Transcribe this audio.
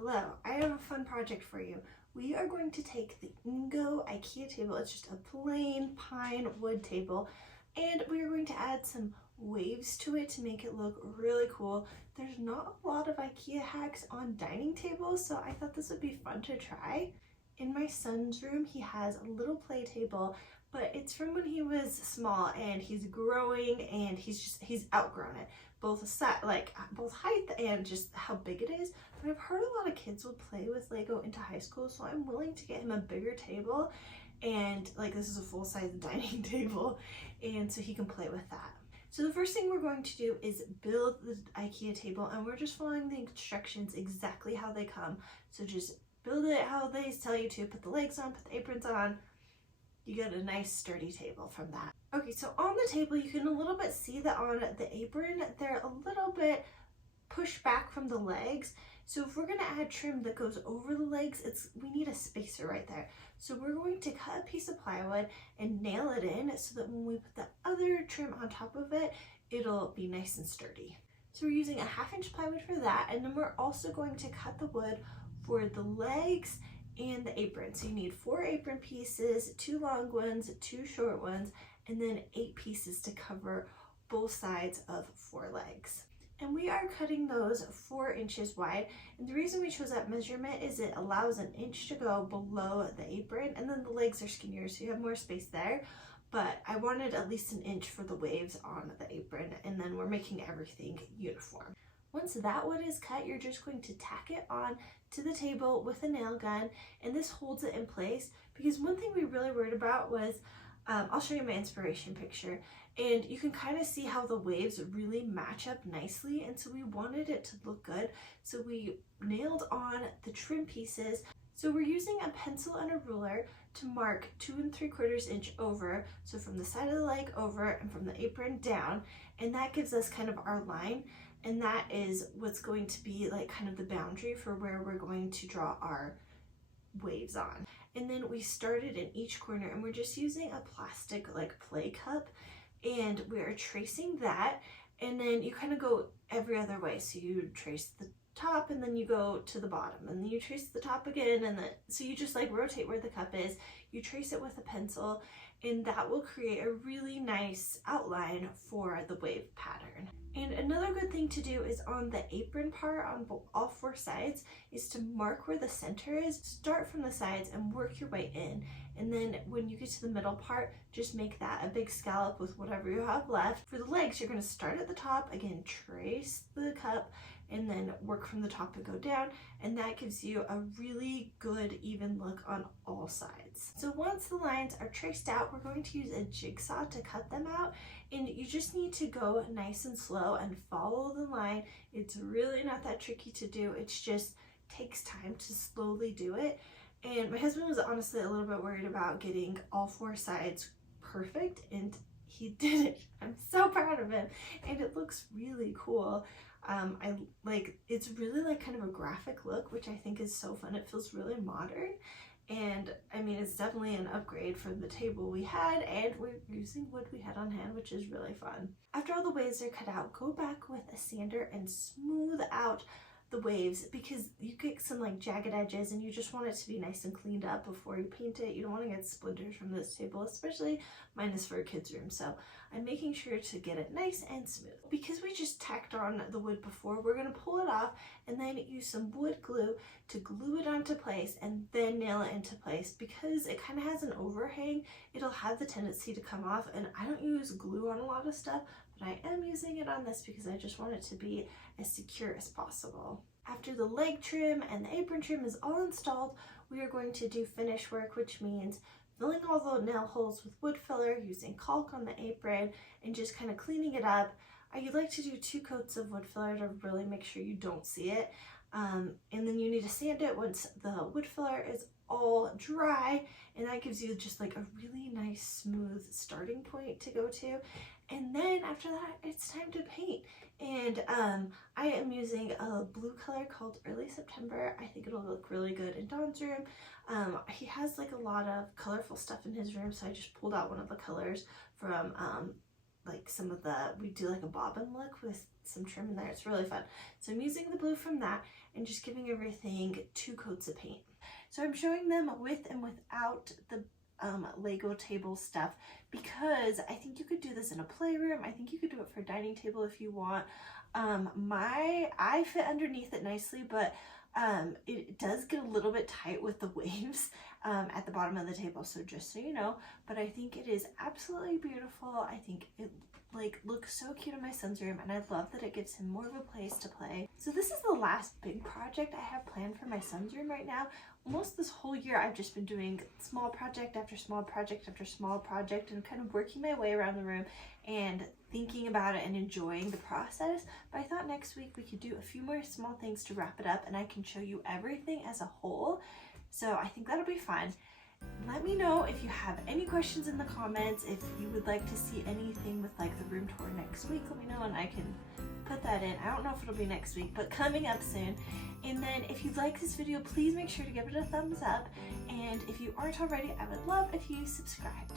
Hello, I have a fun project for you. We are going to take the Ingo Ikea table, it's just a plain pine wood table, and we are going to add some waves to it to make it look really cool. There's not a lot of Ikea hacks on dining tables, so I thought this would be fun to try. In my son's room, he has a little play table, but it's from when he was small and he's growing and he's outgrown it. Both height and just how big it is. But I've heard a lot of kids will play with Lego into high school, so I'm willing to get him a bigger table, and this is a full-size dining table, and so he can play with that. So the first thing we're going to do is build the Ikea table, and we're just following the instructions exactly how they come. So just build it how they tell you to, put the legs on, put the aprons on. You get a nice sturdy table from that. Okay, so on the table you can a little bit see that on the apron they're a little bit pushed back from the legs. So if we're gonna add trim that goes over the legs, we need a spacer right there. So we're going to cut a piece of plywood and nail it in so that when we put the other trim on top of it, it'll be nice and sturdy. So we're using a 1/2 inch plywood for that, and then we're also going to cut the wood for the legs and the apron. So you need 4 apron pieces, 2 long ones, 2 short ones, and then 8 pieces to cover both sides of 4 legs. And we are cutting those 4 inches wide. And the reason we chose that measurement is it allows 1 inch to go below the apron, and then the legs are skinnier, so you have more space there. But I wanted at least 1 inch for the waves on the apron, and then we're making everything uniform. Once that wood is cut, you're just going to tack it on to the table with a nail gun, and this holds it in place, because one thing we really worried about was, I'll show you my inspiration picture, and you can kind of see how the waves really match up nicely, and so we wanted it to look good, so we nailed on the trim pieces. So we're using a pencil and a ruler to mark 2 3/4 inch over, so from the side of the leg over and from the apron down, and that gives us kind of our line. And that is what's going to be kind of the boundary for where we're going to draw our waves on. And then we started in each corner, and we're just using a plastic play cup, and we're tracing that, and then you kind of go every other way. So you trace the top, and then you go to the bottom, and then you trace the top again, and then so you just rotate where the cup is, you trace it with a pencil, and that will create a really nice outline for the wave pattern. And another good thing to do is on the apron part on all 4 sides is to mark where the center is. Start from the sides and work your way in. And then when you get to the middle part, just make that a big scallop with whatever you have left. For the legs, you're going to start at the top, again, trace the cup, and then work from the top and go down, and that gives you a really good even look on all sides. So once the lines are traced out, we're going to use a jigsaw to cut them out, and you just need to go nice and slow and follow the line. It's really not that tricky to do, it's just takes time to slowly do it. And my husband was honestly a little bit worried about getting all 4 sides perfect, and he did it. I'm so proud of him, and it looks really cool. It's really kind of a graphic look, which I think is so fun. It feels really modern, and I mean, it's definitely an upgrade from the table we had, and we're using wood we had on hand, which is really fun. After all the waves are cut out, go back with a sander and smooth out the waves, because you get some jagged edges, and you just want it to be nice and cleaned up before you paint it. You don't want to get splinters from this table, especially mine is for a kid's room, so I'm making sure to get it nice and smooth. Because we just tacked on the wood before, we're going to pull it off and then use some wood glue to glue it onto place and then nail it into place. Because it kind of has an overhang, it'll have the tendency to come off, and I don't use glue on a lot of stuff, but I am using it on this because I just want it to be as secure as possible. After the leg trim and the apron trim is all installed, we are going to do finish work, which means filling all the nail holes with wood filler, using caulk on the apron, and just kind of cleaning it up. I like to do 2 coats of wood filler to really make sure you don't see it. And then you need to sand it once the wood filler is all dry, and that gives you just a really nice smooth starting point to go to. And then after that, it's time to paint. And I am using a blue color called Early September. I think it'll look really good in Don's room. He has a lot of colorful stuff in his room, so I just pulled out one of the colors from like some of the, we do like a bobbin look with some trim in there. It's really fun. So I'm using the blue from that and just giving everything 2 coats of paint. So I'm showing them with and without the Lego table stuff, because I think you could do this in a playroom. I think you could do it for a dining table if you want. I fit underneath it nicely, but it does get a little bit tight with the waves at the bottom of the table, so just so you know. But I think it is absolutely beautiful. I think it like looks so cute in my son's room, and I love that it gives him more of a place to play. So this is the last big project I have planned for my son's room right now. Almost this whole year I've just been doing small project after small project after small project and kind of working my way around the room and thinking about it and enjoying the process. But I thought next week we could do a few more small things to wrap it up, and I can show you everything as a whole. So I think that'll be fun. Let me know if you have any questions in the comments. If you would like to see anything with like the room tour next week, let me know and I can put that in. I don't know if it'll be next week, but coming up soon. And then if you like this video, please make sure to give it a thumbs up. And if you aren't already, I would love if you subscribed.